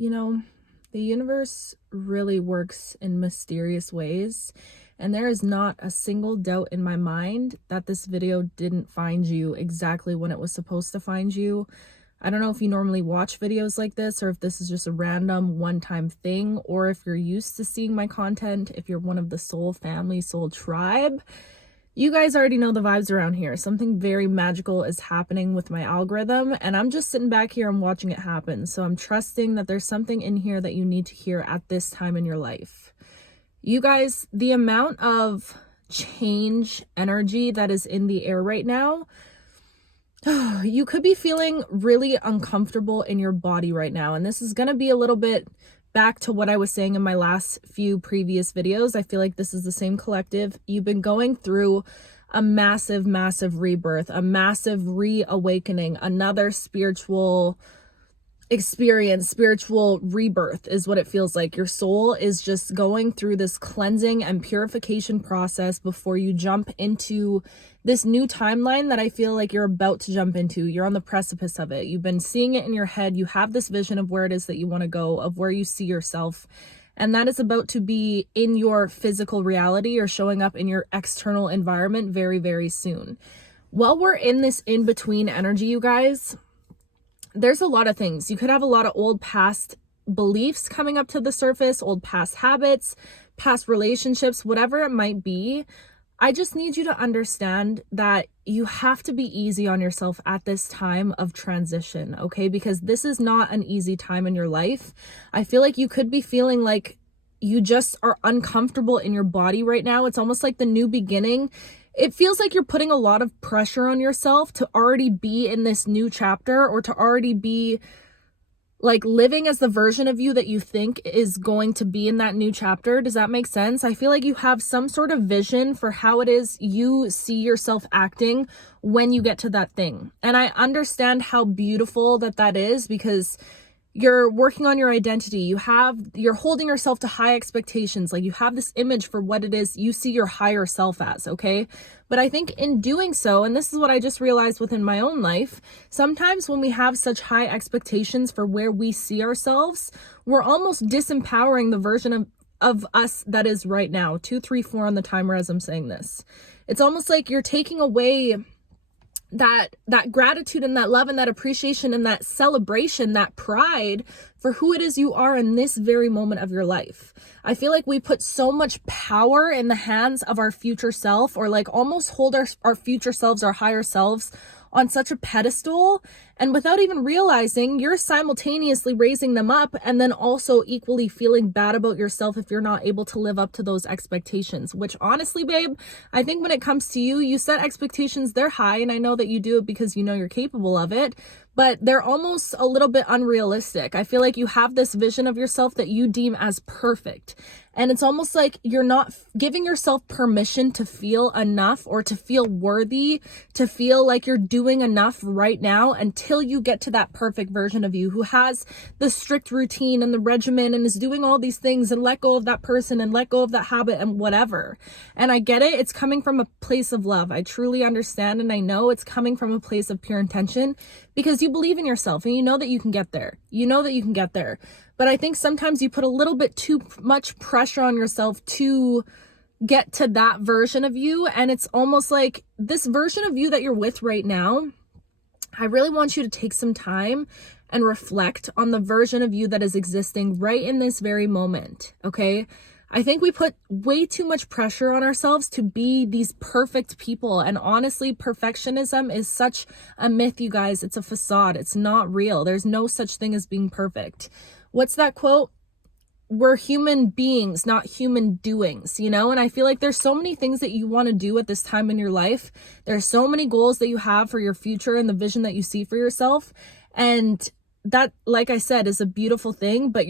You know, the universe really works in mysterious ways, and there is not a single doubt in my mind that this video didn't find you exactly when it was supposed to find you. I don't know if you normally watch videos like this or if this is just a random one-time thing, or if you're used to seeing my content, if you're one of the soul family, soul tribe. You guys already know the vibes around here. Something very magical is happening with my algorithm, and I'm just sitting back here and watching it happen. So I'm trusting that there's something in here that you need to hear at this time in your life. You guys, the amount of change energy that is in the air right now, you could be feeling really uncomfortable in your body right now. And this is going to be a little bit back to what I was saying in my last few previous videos. I feel like this is the same collective. You've been going through a massive, massive rebirth, a massive reawakening, another spiritual experience, spiritual rebirth is what it feels like. Your soul is just going through this cleansing and purification process before you jump into this new timeline that I feel like you're about to jump into. You're on the precipice of it. You've been seeing it in your head. You have this vision of where it is that you want to go, of where you see yourself. And that is about to be in your physical reality or showing up in your external environment very, very soon. While we're in this in-between energy, you guys, there's a lot of things. You could have a lot of old past beliefs coming up to the surface, old past habits, past relationships, whatever it might be. I just need you to understand that you have to be easy on yourself at this time of transition, okay? Because this is not an easy time in your life. I feel like you could be feeling like you just are uncomfortable in your body right now. It's almost like the new beginning. It feels like you're putting a lot of pressure on yourself to already be in this new chapter, or to already be like living as the version of you that you think is going to be in that new chapter. Does that make sense? I feel like you have some sort of vision for how it is you see yourself acting when you get to that thing. And I understand how beautiful that is, because you're working on your identity. You're holding yourself to high expectations. Like, you have this image for what it is you see your higher self as, okay? But I think in doing so, and this is what I just realized within my own life, sometimes when we have such high expectations for where we see ourselves, we're almost disempowering the version of us that is right now. 2, 3, 4 on the timer as I'm saying this. It's almost like you're taking away that gratitude and that love and that appreciation and that celebration, that pride for who it is you are in this very moment of your life. I feel like we put so much power in the hands of our future self, or like almost hold our future selves, our higher selves, on such a pedestal, and without even realizing, you're simultaneously raising them up and then also equally feeling bad about yourself if you're not able to live up to those expectations. Which honestly, babe, I think when it comes to you, you set expectations, they're high, and I know that you do it because you know you're capable of it, but they're almost a little bit unrealistic. I feel like you have this vision of yourself that you deem as perfect. And it's almost like you're not giving yourself permission to feel enough, or to feel worthy, to feel like you're doing enough right now until you get to that perfect version of you who has the strict routine and the regimen and is doing all these things, and let go of that person and let go of that habit and whatever. And I get it. It's coming from a place of love. I truly understand. And I know it's coming from a place of pure intention, because you believe in yourself and you know that you can get there. You know that you can get there. But I think sometimes you put a little bit too much pressure on yourself to get to that version of you. And it's almost like this version of you that you're with right now, I really want you to take some time and reflect on the version of you that is existing right in this very moment, okay? I think we put way too much pressure on ourselves to be these perfect people. And honestly, perfectionism is such a myth, you guys. It's a facade. It's not real. There's no such thing as being perfect. What's that quote? We're human beings, not human doings, you know? And I feel like there's so many things that you want to do at this time in your life. There's so many goals that you have for your future and the vision that you see for yourself. And that, like I said, is a beautiful thing, but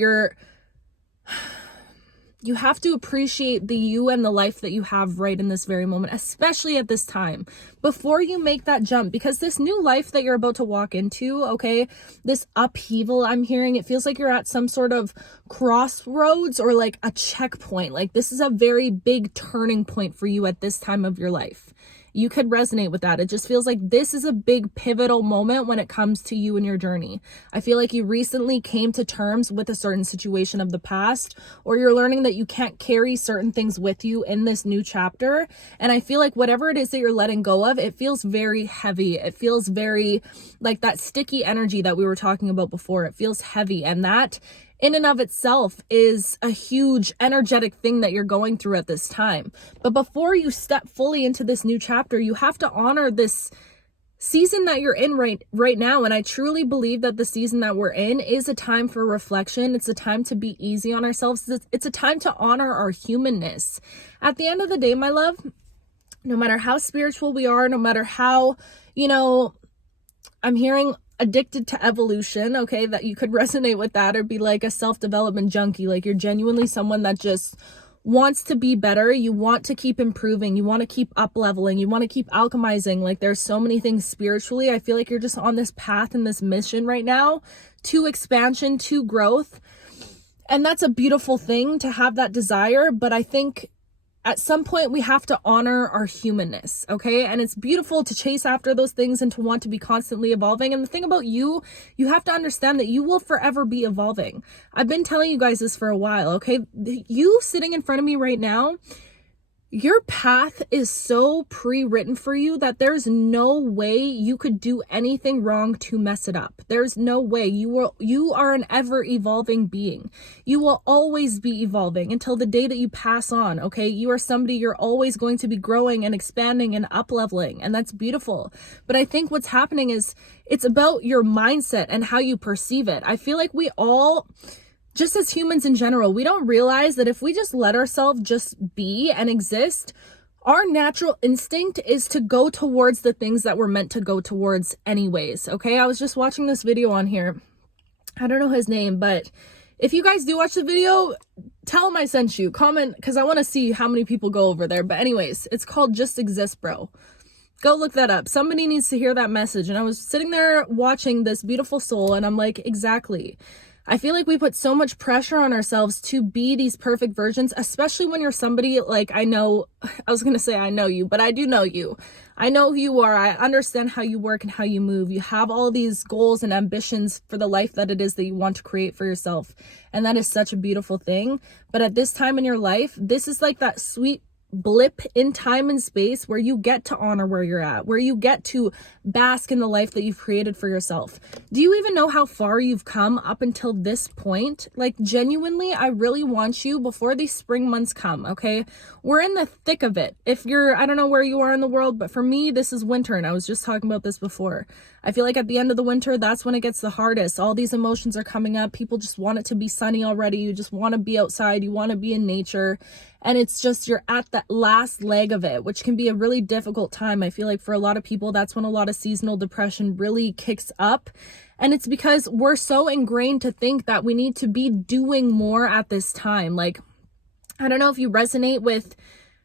you have to appreciate the you and the life that you have right in this very moment, especially at this time, before you make that jump. Because this new life that you're about to walk into, okay, this upheaval I'm hearing, it feels like you're at some sort of crossroads or like a checkpoint. Like, this is a very big turning point for you at this time of your life. you could resonate with that. It just feels like this is a big pivotal moment when it comes to you and your journey. I feel like you recently came to terms with a certain situation of the past, or you're learning that you can't carry certain things with you in this new chapter. And I feel like whatever it is that you're letting go of, it feels very heavy. It feels very like that sticky energy that we were talking about before. It feels heavy, and that in and of itself is a huge energetic thing that you're going through at this time. But before you step fully into this new chapter, you have to honor this season that you're in right now. And I truly believe that the season that we're in is a time for reflection. It's a time to be easy on ourselves. It's a time to honor our humanness. At the end of the day, my love, no matter how spiritual we are, no matter how, I'm hearing addicted to evolution, okay, that you could resonate with that, or be like a self-development junkie. Like, you're genuinely someone that just wants to be better. You want to keep improving. You want to keep up leveling. You want to keep alchemizing. Like, there's so many things spiritually. I feel like you're just on this path and this mission right now to expansion, to growth. And that's a beautiful thing to have that desire. But I think at some point we have to honor our humanness, okay? And it's beautiful to chase after those things and to want to be constantly evolving. And the thing about you have to understand that you will forever be evolving. I've been telling you guys this for a while, okay? You sitting in front of me right now, your path is so pre-written for you that there's no way you could do anything wrong to mess it up. There's no way. You are an ever evolving being. You will always be evolving until the day that you pass on, okay? You are somebody, you're always going to be growing and expanding and up leveling, and that's beautiful. But I think what's happening is it's about your mindset and how you perceive it. I feel like we all, just as humans in general, we don't realize that if we just let ourselves just be and exist, our natural instinct is to go towards the things that we're meant to go towards anyways, okay? I was just watching this video on here. I don't know his name, but if you guys do watch the video, tell him I sent you. Comment, because I want to see how many people go over there. But anyways, it's called Just Exist, Bro. Go look that up. Somebody needs to hear that message. And I was sitting there watching this beautiful soul, and I'm like, exactly. I feel like we put so much pressure on ourselves to be these perfect versions, especially when you're somebody like, I know you, but I do know you. I know who you are. I understand how you work and how you move. You have all these goals and ambitions for the life that it is that you want to create for yourself. And that is such a beautiful thing. But at this time in your life, this is like that sweet blip in time and space where you get to honor where you're at, where you get to bask in the life that you've created for yourself. Do you even know how far you've come up until this point? Like, genuinely, I really want you, before these spring months come, okay? We're in the thick of it. If you're, I don't know where you are in the world, but for me, this is winter, and I was just talking about this before. I feel like at the end of the winter, that's when it gets the hardest. All these emotions are coming up. People just want it to be sunny already. You just want to be outside. You want to be in nature. And it's just, you're at that last leg of it, which can be a really difficult time. I feel like for a lot of people, that's when a lot of seasonal depression really kicks up. And it's because we're so ingrained to think that we need to be doing more at this time. Like, I don't know if you resonate with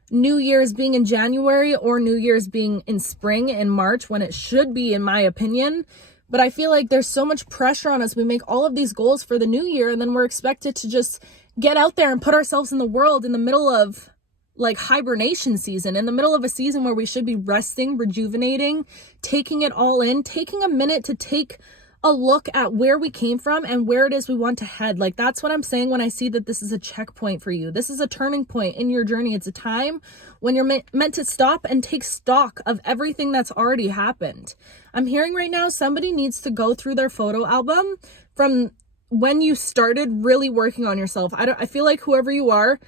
New Year's being in January or New Year's being in spring, in March, when it should be, in my opinion. But I feel like there's so much pressure on us. We make all of these goals for the new year, and then we're expected to just get out there and put ourselves in the world in the middle of like hibernation season, in the middle of a season where we should be resting, rejuvenating, taking it all in, taking a minute to take a look at where we came from and where it is we want to head. Like, that's what I'm saying when I see that this is a checkpoint for you. This is a turning point in your journey. It's a time when you're meant to stop and take stock of everything that's already happened. I'm hearing right now somebody needs to go through their photo album from when you started really working on yourself. I feel like whoever you are,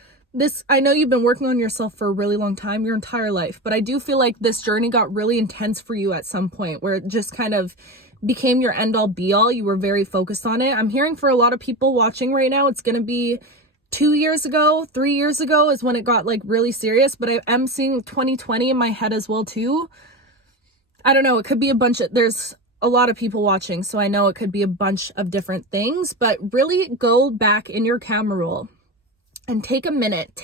I know you've been working on yourself for a really long time, your entire life, but I do feel like this journey got really intense for you at some point, where it just kind of became your end all be all. You were very focused on it. I'm hearing for a lot of people watching right now, it's going to be 2 years ago, 3 years ago is when it got like really serious, but I am seeing 2020 in my head as well too. I don't know. It could be there's a lot of people watching, so I know it could be a bunch of different things, but really go back in your camera roll and take a minute,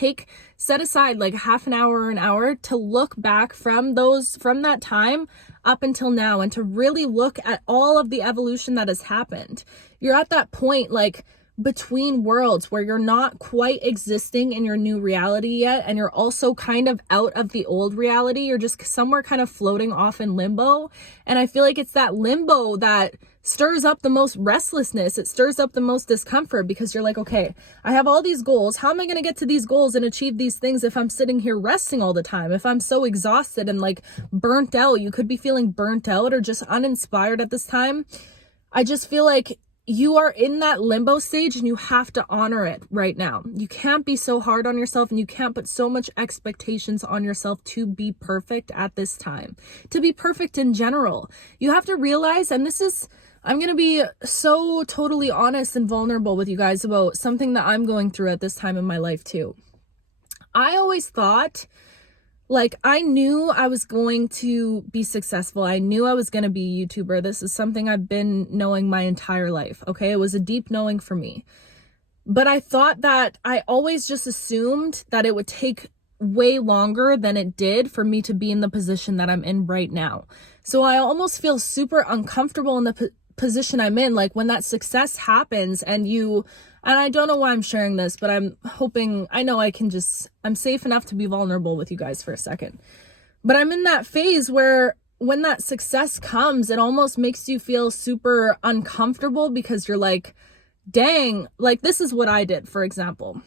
set aside like half an hour or an hour to look back from that time up until now, and to really look at all of the evolution that has happened. You're at that point, like, between worlds where you're not quite existing in your new reality yet, and you're also kind of out of the old reality. You're just somewhere kind of floating off in limbo. And I feel like it's that limbo that stirs up the most restlessness. It stirs up the most discomfort, because you're like, okay, I have all these goals. How am I going to get to these goals and achieve these things if I'm sitting here resting all the time? If I'm so exhausted and like burnt out, you could be feeling burnt out or just uninspired at this time. I just feel like you are in that limbo stage and you have to honor it right now. You can't be so hard on yourself, and you can't put so much expectations on yourself to be perfect at this time, to be perfect in general. You have to realize, and this is, I'm going to be so totally honest and vulnerable with you guys about something that I'm going through at this time in my life too. I always thought, like, I knew I was going to be successful. I knew I was going to be a YouTuber. This is something I've been knowing my entire life, okay? It was a deep knowing for me. But I thought that I always just assumed that it would take way longer than it did for me to be in the position that I'm in right now. So I almost feel super uncomfortable in the position I'm in. Like, when that success happens and I don't know why I'm sharing this, but I'm hoping, I know I'm safe enough to be vulnerable with you guys for a second. But I'm in that phase where when that success comes, it almost makes you feel super uncomfortable, because you're like, dang, like, this is what I did, for example.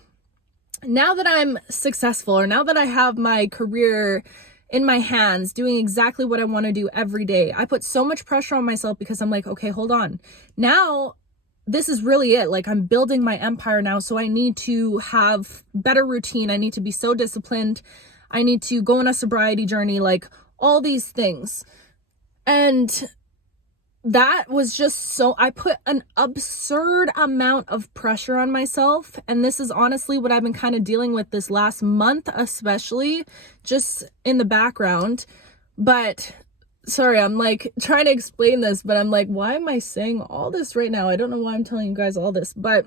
Now that I'm successful, or now that I have my career in my hands, doing exactly what I want to do every day, I put so much pressure on myself, because I'm like, okay, hold on. Now, this is really it. Like, I'm building my empire now, so I need to have better routine. I need to be so disciplined. I need to go on a sobriety journey, like all these things. And that was just so, I put an absurd amount of pressure on myself. And this is honestly what I've been kind of dealing with this last month, especially just in the background. But sorry, I'm like trying to explain this, but I'm like, why am I saying all this right now? I don't know why I'm telling you guys all this, but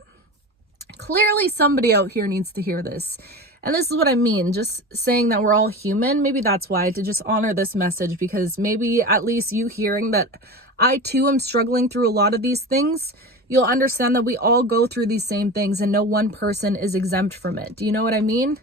clearly somebody out here needs to hear this. And this is what I mean, just saying that we're all human. Maybe that's why, to just honor this message, because maybe at least you hearing that I too am struggling through a lot of these things, you'll understand that we all go through these same things and no one person is exempt from it. Do you know what I mean?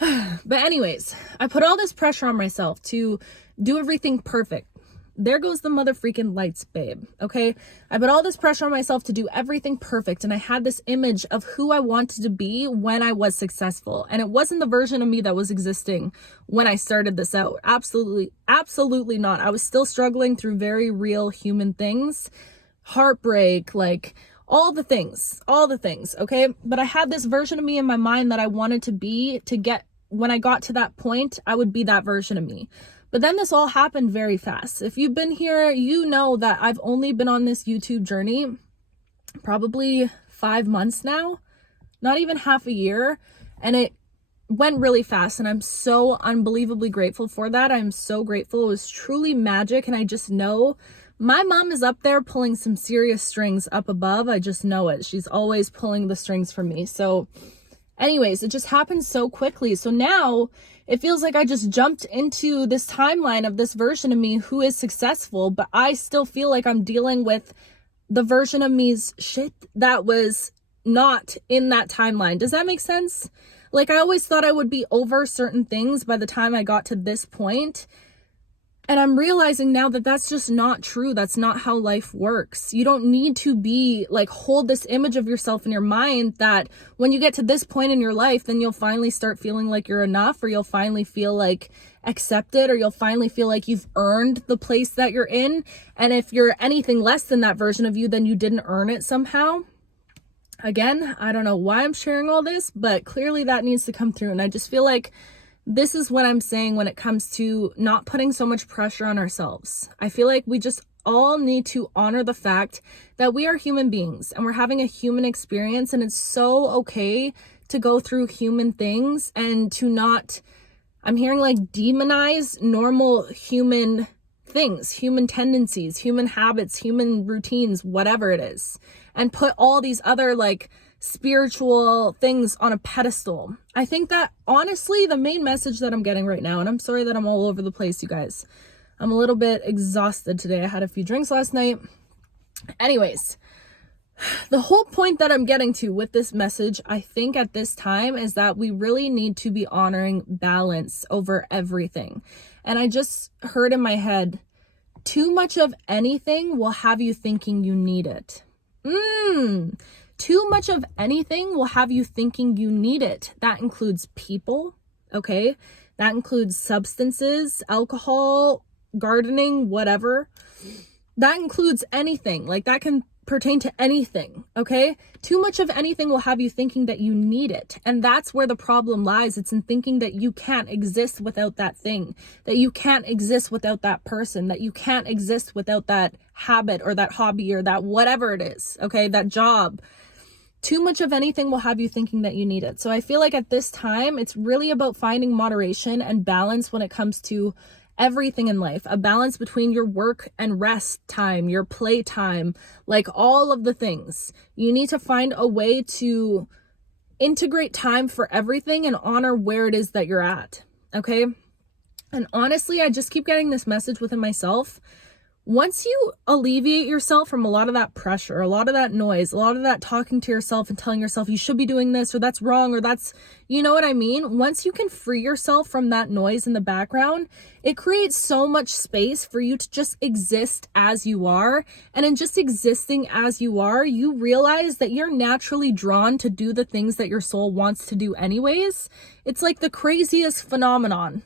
But anyways, I put all this pressure on myself to do everything perfect. There goes the motherfreaking lights, babe. Okay. I put all this pressure on myself to do everything perfect. And I had this image of who I wanted to be when I was successful. And it wasn't the version of me that was existing when I started this out. Absolutely not. I was still struggling through very real human things, heartbreak, like all the things. Okay. But I had this version of me in my mind that I wanted to be, to get, when I got to that point, I would be that version of me. But then this all happened very fast. If you've been here, you know that I've only been on this YouTube journey probably 5 months now, not even half a year. And it went really fast. And I'm so unbelievably grateful for that. I'm so grateful. It was truly magic. And I just know my mom is up there pulling some serious strings up above. I just know it. She's always pulling the strings for me. So anyways, it just happened so quickly. So now it feels like I just jumped into this timeline of this version of me who is successful, but I still feel like I'm dealing with the version of me's shit that was not in that timeline. Does that make sense? Like, I always thought I would be over certain things by the time I got to this point. And I'm realizing now that that's just not true. That's not how life works. You don't need to be like, hold this image of yourself in your mind that when you get to this point in your life, then you'll finally start feeling like you're enough, or you'll finally feel like accepted, or you'll finally feel like you've earned the place that you're in. And if you're anything less than that version of you, then you didn't earn it somehow. Again, I don't know why I'm sharing all this, but clearly that needs to come through. And I just feel like this is what I'm saying when it comes to not putting so much pressure on ourselves. I feel like we just all need to honor the fact that we are human beings and we're having a human experience, and it's so okay to go through human things and to not, I'm hearing like, demonize normal human things, human tendencies, human habits, human routines, whatever it is, and put all these other like spiritual things on a pedestal. I think that honestly, the main message that I'm getting right now, and I'm sorry that I'm all over the place, you guys. I'm a little bit exhausted today. I had a few drinks last night. Anyways, the whole point that I'm getting to with this message, I think at this time, is that we really need to be honoring balance over everything. And I just heard in my head, too much of anything will have you thinking you need it. Too much of anything will have you thinking you need it. That includes people, okay? That includes substances, alcohol, gardening, whatever. That includes anything. Like, that can pertain to anything, okay? Too much of anything will have you thinking that you need it. And that's where the problem lies. It's in thinking that you can't exist without that thing, that you can't exist without that person, that you can't exist without that habit or that hobby or that whatever it is, okay? That job. Too much of anything will have you thinking that you need it. So I feel like at this time, it's really about finding moderation and balance when it comes to everything in life, a balance between your work and rest time, your play time, like all of the things. You need to find a way to integrate time for everything and honor where it is that you're at, okay? And honestly, I just keep getting this message within myself. Once you alleviate yourself from a lot of that pressure, a lot of that noise, a lot of that talking to yourself and telling yourself you should be doing this or that's wrong or that's, you know what I mean? Once you can free yourself from that noise in the background, it creates so much space for you to just exist as you are. And in just existing as you are, you realize that you're naturally drawn to do the things that your soul wants to do anyways. It's like the craziest phenomenon.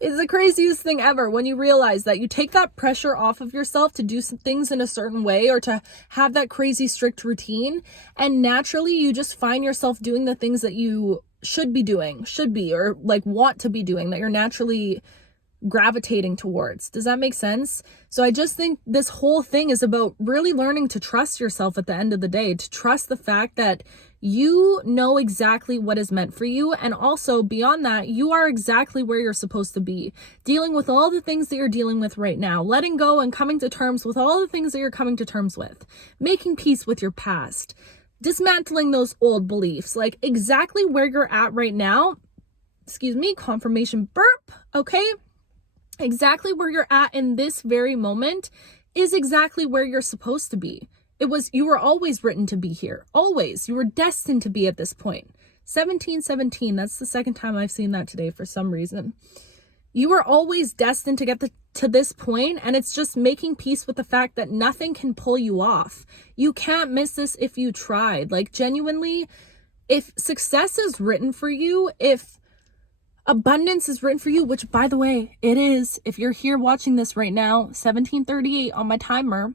It's the craziest thing ever when you realize that you take that pressure off of yourself to do some things in a certain way or to have that crazy strict routine, and naturally you just find yourself doing the things that you should be or like want to be doing, that you're naturally gravitating towards. Does that make sense? So I just think this whole thing is about really learning to trust yourself at the end of the day, to trust the fact that you know exactly what is meant for you. And also beyond that, you are exactly where you're supposed to be, dealing with all the things that you're dealing with right now, letting go and coming to terms with all the things that you're coming to terms with, making peace with your past, dismantling those old beliefs, like exactly where you're at right now. Excuse me, confirmation burp, okay? Exactly where you're at in this very moment is exactly where you're supposed to be. You were always written to be here. Always. You were destined to be at this point. 1717. That's the second time I've seen that today for some reason. You were always destined to get to this point, and it's just making peace with the fact that nothing can pull you off. You can't miss this if you tried. Like, genuinely, if success is written for you, if abundance is written for you, which by the way, it is. If you're here watching this right now, 1738 on my timer.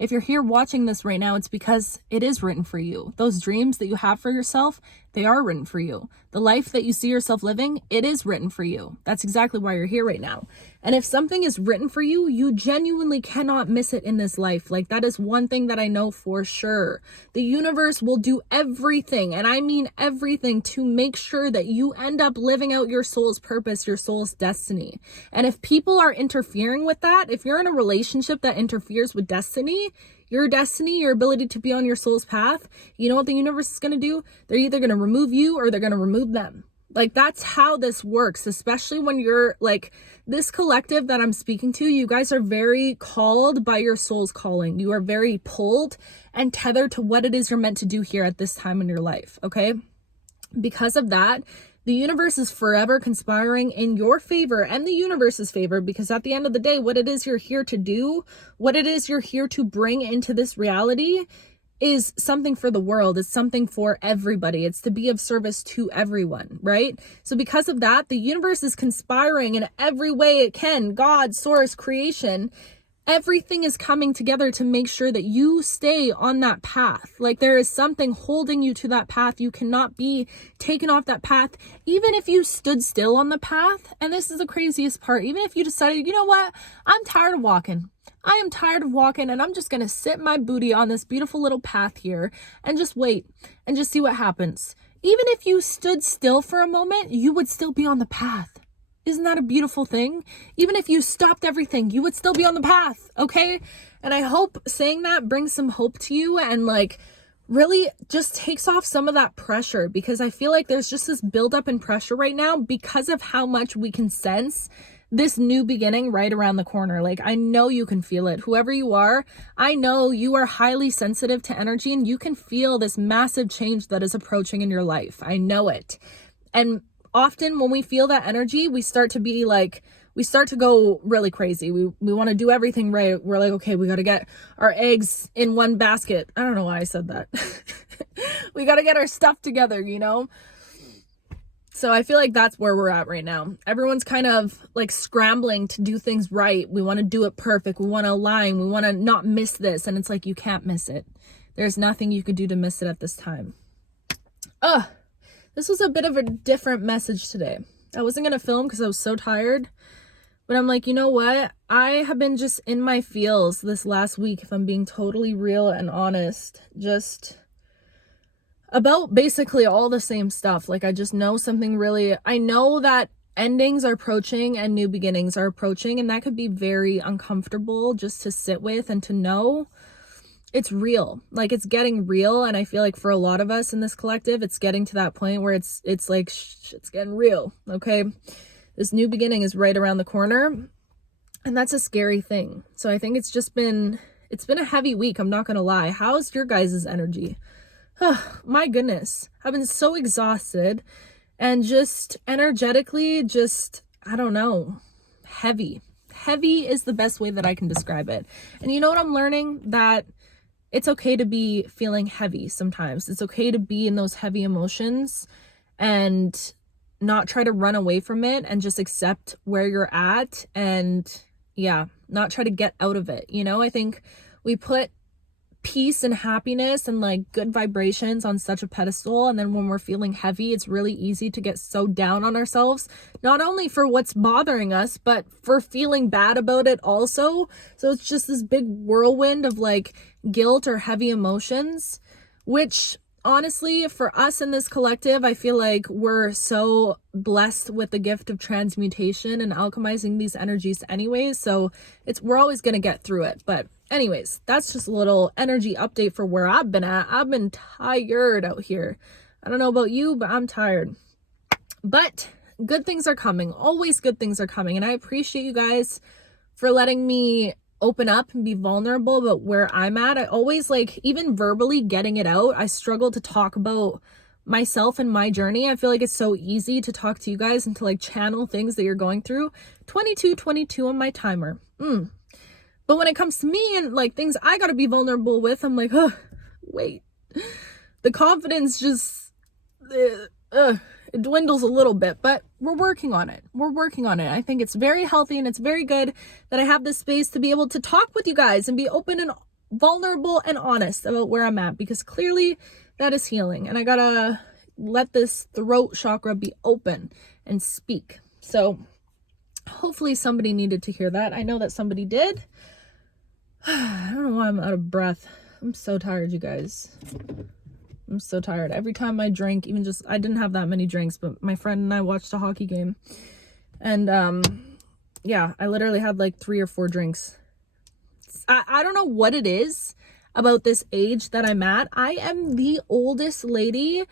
If you're here watching this right now, it's because it is written for you. Those dreams that you have for yourself, they are written for you. The life that you see yourself living, it is written for you. That's exactly why you're here right now. And if something is written for you, you genuinely cannot miss it in this life. Like, that is one thing that I know for sure. The universe will do everything, and I mean everything, to make sure that you end up living out your soul's purpose, your soul's destiny. And if people are interfering with that, if you're in a relationship that interferes with destiny, your ability to be on your soul's path, you know what the universe is going to do? They're either going to remove you or they're going to remove them. Like, that's how this works, especially when you're like this collective that I'm speaking to. You guys are very called by your soul's calling. You are very pulled and tethered to what it is you're meant to do here at this time in your life. Okay. Because of that, the universe is forever conspiring in your favor and the universe's favor, because at the end of the day, what it is you're here to do, what it is you're here to bring into this reality is something for the world. It's something for everybody. It's to be of service to everyone, right? So because of that, the universe is conspiring in every way it can. God, source, creation, everything is coming together to make sure that you stay on that path. Like, there is something holding you to that path. You cannot be taken off that path. Even if you stood still on the path, and this is the craziest part, even if you decided, you know what, I'm tired of walking. I am tired of walking, and I'm just going to sit my booty on this beautiful little path here and just wait and just see what happens. Even if you stood still for a moment, you would still be on the path. Isn't that a beautiful thing? Even if you stopped everything, you would still be on the path, okay? And I hope saying that brings some hope to you and like really just takes off some of that pressure, because I feel like there's just this buildup in pressure right now because of how much we can sense this new beginning right around the corner. Like, I know you can feel it. Whoever you are, I know you are highly sensitive to energy and you can feel this massive change that is approaching in your life. I know it. And often when we feel that energy, we start to go really crazy. We want to do everything right. We're like, okay, we got to get our eggs in one basket. I don't know why I said that. We got to get our stuff together, you know? So I feel like that's where we're at right now. Everyone's kind of like scrambling to do things right. We want to do it perfect. We want to align. We want to not miss this. And it's like, you can't miss it. There's nothing you could do to miss it at this time. This was a bit of a different message today. I wasn't going to film because I was so tired. But I'm like, you know what? I have been just in my feels this last week, if I'm being totally real and honest. Just about basically all the same stuff. Like, I just know something really, I know that endings are approaching and new beginnings are approaching, and that could be very uncomfortable just to sit with and to know it's real. Like, it's getting real. And I feel like for a lot of us in this collective, it's getting to that point where it's like, it's getting real. Okay. This new beginning is right around the corner, and that's a scary thing. So I think it's been a heavy week. I'm not going to lie. How's your guys' energy? Oh, my goodness. I've been so exhausted and just energetically, I don't know, heavy. Heavy is the best way that I can describe it. And you know what I'm learning? That it's okay to be feeling heavy sometimes. It's okay to be in those heavy emotions and not try to run away from it and just accept where you're at and not try to get out of it. You know, I think we put peace and happiness and like good vibrations on such a pedestal, and then when we're feeling heavy, it's really easy to get so down on ourselves, not only for what's bothering us but for feeling bad about it also. So it's just this big whirlwind of like guilt or heavy emotions, which honestly, for us in this collective, I feel like we're so blessed with the gift of transmutation and alchemizing these energies anyways. So we're always going to get through it. But anyways, that's just a little energy update for where I've been at. I've been tired out here. I don't know about you, but I'm tired. But good things are coming. Always good things are coming. And I appreciate you guys for letting me open up and be vulnerable about where I'm at. I always like, even verbally getting it out, I struggle to talk about myself and my journey. I feel like it's so easy to talk to you guys and to like channel things that you're going through. 22 on my timer. But when it comes to me and like things I gotta be vulnerable with, I'm like, wait. The confidence just, it dwindles a little bit, but we're working on it. I think it's very healthy and it's very good that I have this space to be able to talk with you guys and be open and vulnerable and honest about where I'm at, because clearly that is healing and I gotta let this throat chakra be open and speak. So hopefully somebody needed to hear that. I know that somebody did. I don't know why I'm out of breath. I'm so tired, you guys. I'm so tired. Every time I drink, I didn't have that many drinks, but my friend and I watched a hockey game. And, I literally had like 3 or 4 drinks. I don't know what it is about this age that I'm at. I am the oldest lady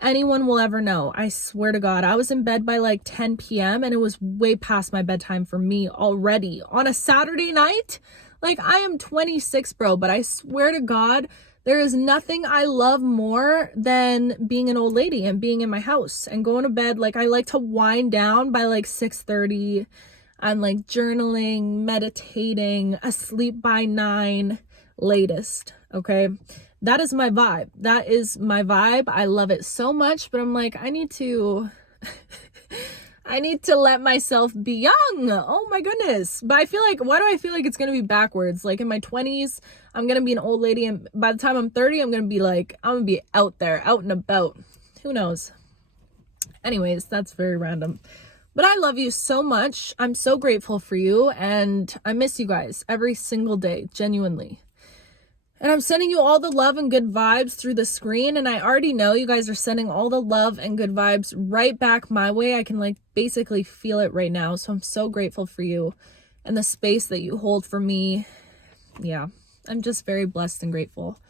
anyone will ever know. I swear to God, I was in bed by like 10 p.m. and it was way past my bedtime for me already on a Saturday night. Like, I am 26, bro, but I swear to God, there is nothing I love more than being an old lady and being in my house and going to bed. Like, I like to wind down by like 6:30. I'm like journaling, meditating, asleep by 9 latest. Okay. That is my vibe. I love it so much, but I'm like, I need to let myself be young. Oh my goodness. But why do I feel like it's going to be backwards? Like in my 20s, I'm going to be an old lady. And by the time I'm 30, I'm going to be out there, out and about. Who knows? Anyways, that's very random. But I love you so much. I'm so grateful for you. And I miss you guys every single day, genuinely. And I'm sending you all the love and good vibes through the screen. And I already know you guys are sending all the love and good vibes right back my way. I can like basically feel it right now. So I'm so grateful for you and the space that you hold for me. Yeah, I'm just very blessed and grateful.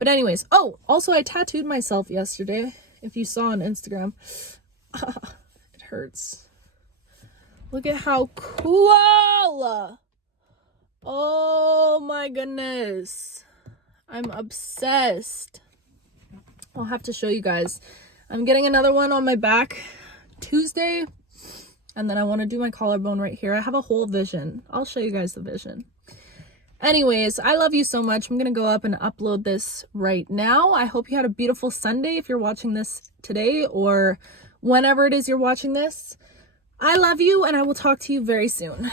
But anyways, also I tattooed myself yesterday. If you saw on Instagram, it hurts. Look at how cool. Oh my goodness. I'm obsessed. I'll have to show you guys. I'm getting another one on my back Tuesday. And then I want to do my collarbone right here. I have a whole vision. I'll show you guys the vision. Anyways, I love you so much. I'm going to go up and upload this right now. I hope you had a beautiful Sunday if you're watching this today or whenever it is you're watching this. I love you, and I will talk to you very soon.